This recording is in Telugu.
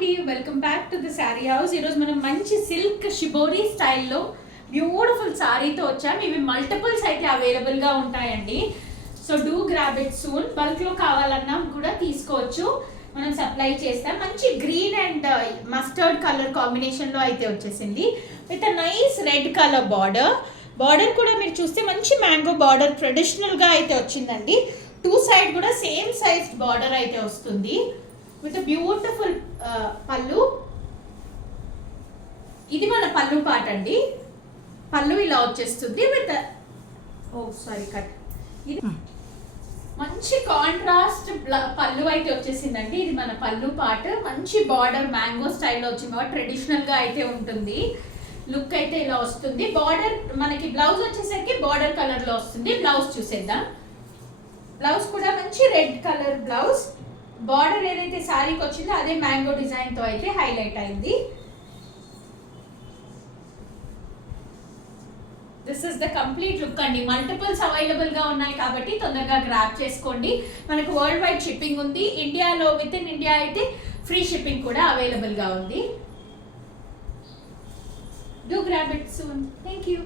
అండి, welcome back to the sari house. ఈరోజు మనం మంచి సిల్క్ షిబోరి స్టైల్లో బ్యూటిఫుల్ శారీతో వచ్చాం. ఇవి మల్టిపుల్స్ అయితే అవైలబుల్గా ఉంటాయండి. So do grab it soon. బల్క్లో కావాలన్నా కూడా తీసుకోవచ్చు, మనం సప్లై చేస్తాం. మంచి గ్రీన్ అండ్ మస్టర్డ్ కలర్ కాంబినేషన్లో అయితే వచ్చేసింది with a nice red colour border కూడా మీరు చూస్తే మంచి మ్యాంగో బార్డర్ ట్రెడిషనల్గా అయితే వచ్చిందండి. టూ సైడ్ కూడా సేమ్ సైజ్ బార్డర్ అయితే వస్తుంది విత్ బ్యూటిఫుల్ పళ్ళు. ఇది మన పళ్ళు పాట అండి. పళ్ళు ఇలా వచ్చేస్తుంది విత్ కట్. ఇది మంచి కాంట్రాస్ట్ పళ్ళు అయితే వచ్చేసిందండి. ఇది మన పళ్ళు పాట. మంచి బార్డర్ మ్యాంగో స్టైల్లో వచ్చింది కాబట్టి ట్రెడిషనల్గా అయితే ఉంటుంది. లుక్ అయితే ఇలా వస్తుంది. బార్డర్ మనకి బ్లౌజ్ వచ్చేసరికి బార్డర్ కలర్లో వస్తుంది. బ్లౌజ్ చూసేద్దాం. బ్లౌజ్ కూడా మంచి రెడ్ కలర్ బ్లౌజ్. బార్డర్ ఏదైతే శారీకి వచ్చిందో అదే మ్యాంగో డిజైన్తో అయితే హైలైట్ అయింది. This is the complete look అండి. మల్టిపుల్స్ అవైలబుల్గా ఉన్నాయి కాబట్టి తొందరగా గ్రాబ్ చేసుకోండి. మనకు వరల్డ్ వైడ్ షిప్పింగ్ ఉంది. ఇండియాలో విత్ ఇన్ ఇండియా అయితే ఫ్రీ షిప్పింగ్ కూడా అవైలబుల్గా ఉంది. Do grab it soon. Thank you.